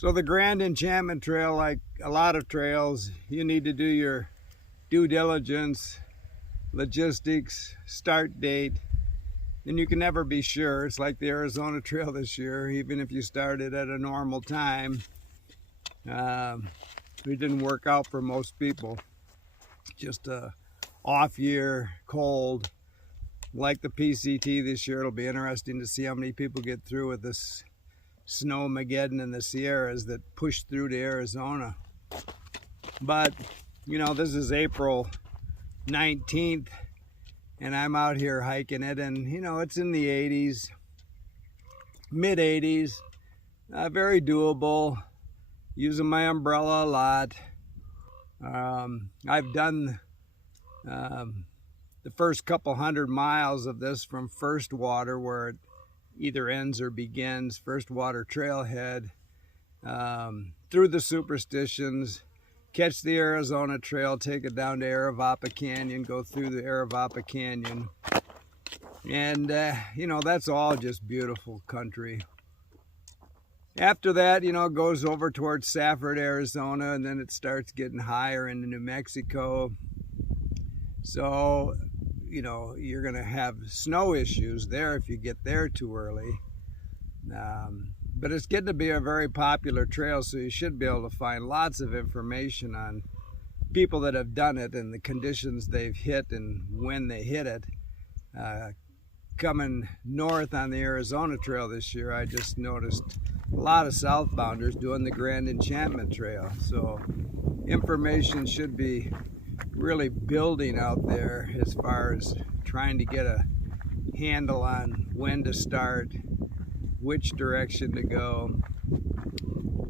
So the Grand Enchantment Trail, like a lot of trails, you need to do your due diligence, logistics, start date, and you can never be sure. It's like the Arizona Trail this year. Even if you started at a normal time, it didn't work out for most people. Just a off year, cold. Like the PCT this year, it'll be interesting to see how many people get through with this Snowmageddon in the Sierras that pushed through to Arizona. But, you know, this is April 19th, and I'm out here hiking it, and, you know, it's in the 80s, mid 80s, very doable, using my umbrella a lot. I've done the first couple 100 miles of this from First Water, where it either ends or begins, First Water Trailhead, through the Superstitions, catch the Arizona Trail, take it down to Aravapa Canyon, go through the Aravapa Canyon. And, you know, that's all just beautiful country. After that, you know, it goes over towards Safford, Arizona, and then it starts getting higher into New Mexico. So, you know, you're going to have snow issues there if you get there too early. But it's getting to be a very popular trail, so you should be able to find lots of information on people that have done it and the conditions they've hit and when they hit it. Coming north on the Arizona Trail this year, I just noticed a lot of southbounders doing the Grand Enchantment Trail. So information should be really building out there as far as trying to get a handle on when to start, which direction to go.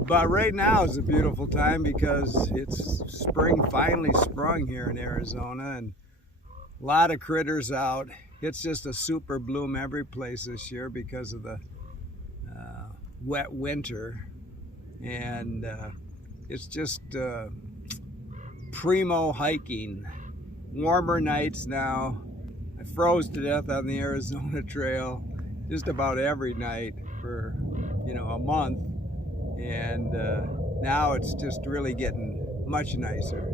But right now is a beautiful time because it's spring finally sprung here in Arizona, and a lot of critters out. It's just a super bloom every place this year because of the wet winter, and it's just primo hiking. Warmer nights now. I froze to death on the Arizona Trail just about every night for, you know, a month, and now it's just really getting much nicer.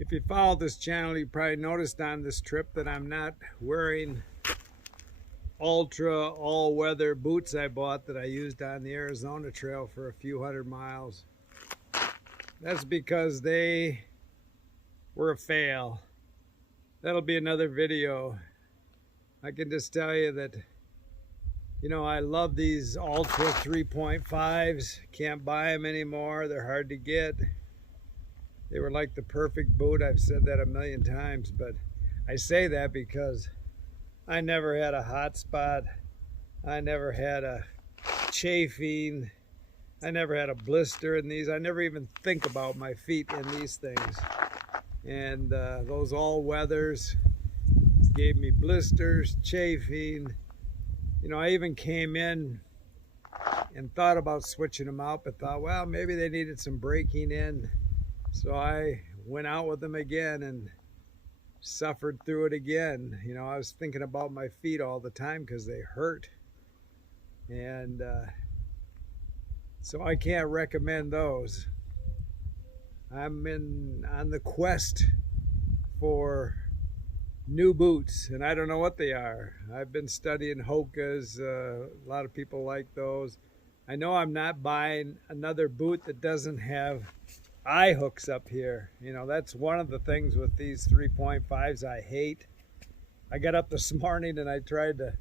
If you follow this channel, you probably noticed on this trip that I'm not wearing ultra all-weather boots I bought that I used on the Arizona Trail for a few 100 miles. That's because they were a fail. That'll be another video. I can just tell you that, you know, I love these Ultra 3.5s. Can't buy them anymore. They're hard to get. They were like the perfect boot. I've said that a million times, but I say that because I never had a hot spot. I never had a chafing. I never had a blister in these. I never even think about my feet in these things. And those all-weathers gave me blisters, chafing. You know, I even came in and thought about switching them out, but thought, well, maybe they needed some breaking in. So I went out with them again and suffered through it again. You know, I was thinking about my feet all the time because they hurt. And so I can't recommend those. I'm on the quest for new boots, and I don't know what they are. I've been studying Hoka's. A lot of people like those. I know I'm not buying another boot that doesn't have eye hooks up here. You know, that's one of the things with these 3.5s I hate. I got up this morning and I tried to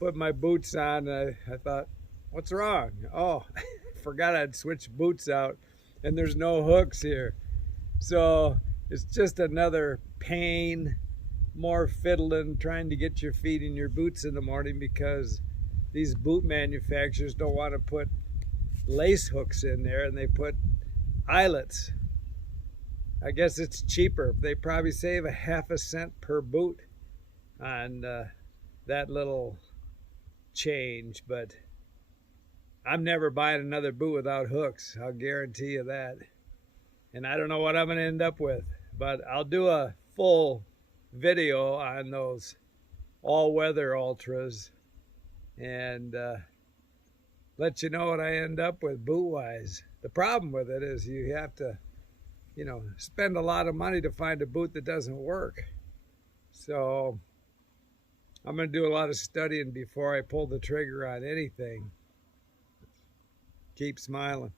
put my boots on, and I thought, what's wrong? Oh, I forgot I'd switched boots out, and there's no hooks here. So it's just another pain, more fiddling, trying to get your feet in your boots in the morning because these boot manufacturers don't want to put lace hooks in there, and they put eyelets. I guess it's cheaper. They probably save a half a cent per boot on that little change, but I'm never buying another boot without hooks. I'll guarantee you that. And I don't know what I'm going to end up with, but I'll do a full video on those all-weather ultras and let you know what I end up with boot-wise. The problem with it is you have to, you know, spend a lot of money to find a boot that doesn't work. So I'm going to do a lot of studying before I pull the trigger on anything. Keep smiling.